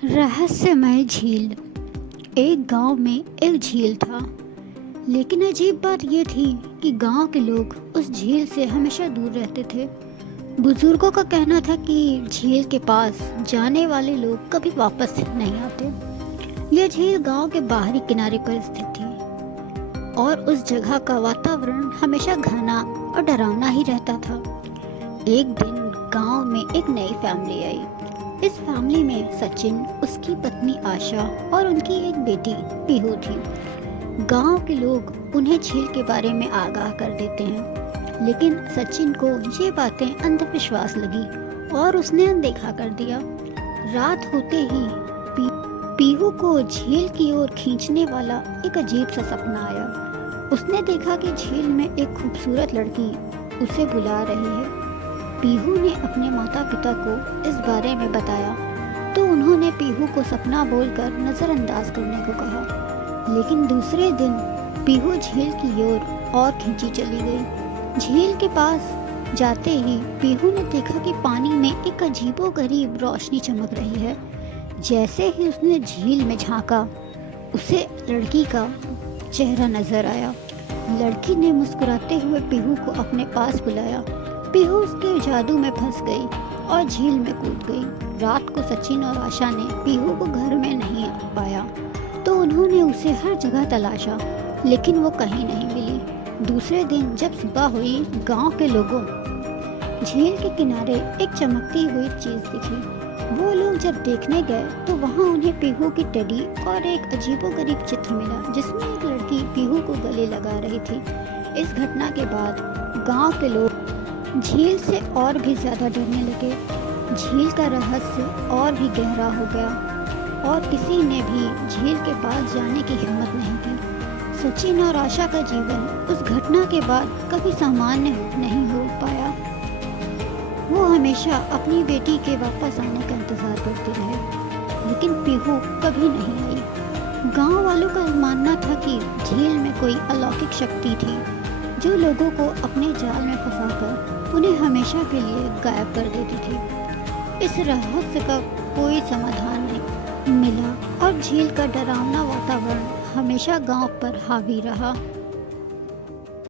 रहस्यमय झील। एक गांव में एक झील था, लेकिन अजीब बात यह थी कि गांव के लोग उस झील से हमेशा दूर रहते थे। बुजुर्गों का कहना था कि झील के पास जाने वाले लोग कभी वापस नहीं आते। यह झील गांव के बाहरी किनारे पर स्थित थी और उस जगह का वातावरण हमेशा घना और डरावना ही रहता था। एक दिन गांव में एक नई फैमिली आई। इस फैमिली में सचिन, उसकी पत्नी आशा और उनकी एक बेटी पीहू थी। गांव के लोग उन्हें झील के बारे में आगाह कर देते हैं, लेकिन सचिन को ये बातें अंधविश्वास लगी और उसने अनदेखा कर दिया। रात होते ही पीहू को झील की ओर खींचने वाला एक अजीब सा सपना आया। उसने देखा कि झील में एक खूबसूरत लड़की उसे बुला रही है। पीहू ने अपने माता पिता को इस बारे में बताया तो उन्होंने पीहू को सपना बोलकर नज़रअंदाज करने को कहा। लेकिन दूसरे दिन पीहू झील की ओर और खींची चली गई। झील के पास जाते ही पीहू ने देखा कि पानी में एक अजीबोगरीब रोशनी चमक रही है। जैसे ही उसने झील में झांका, उसे लड़की का चेहरा नजर आया। लड़की ने मुस्कुराते हुए पीहू को अपने पास बुलाया। पीहू उसके जादू में फंस गई और झील में कूद गई। रात को सचिन और आशा ने पीहू को घर में नहीं पाया तो उन्होंने उसे हर जगह तलाशा, लेकिन वो कहीं नहीं मिली। दूसरे दिन जब सुबह हुई, गांव के लोगों झील के किनारे एक चमकती हुई चीज दिखी। वो लोग जब देखने गए तो वहाँ उन्हें पीहू की टेडी और एक अजीबोगरीब चित्र मिला, जिसमें एक लड़की पीहू को गले लगा रही थी। इस घटना के बाद गांव के लोग झील से और भी ज़्यादा डरने लगे। झील का रहस्य और भी गहरा हो गया और किसी ने भी झील के पास जाने की हिम्मत नहीं की। सचिन और आशा का जीवन उस घटना के बाद कभी सामान्य नहीं हो पाया। वो हमेशा अपनी बेटी के वापस आने का इंतज़ार करते रहे, लेकिन पीहू कभी नहीं आई। गांव वालों का मानना था कि झील में कोई अलौकिक शक्ति थी जो लोगों को अपने जाल में फंसाकर उन्हें हमेशा के लिए गायब कर देती थी। इस रहस्य का कोई समाधान नहीं मिला और झील का डरावना वातावरण हमेशा गांव पर हावी रहा।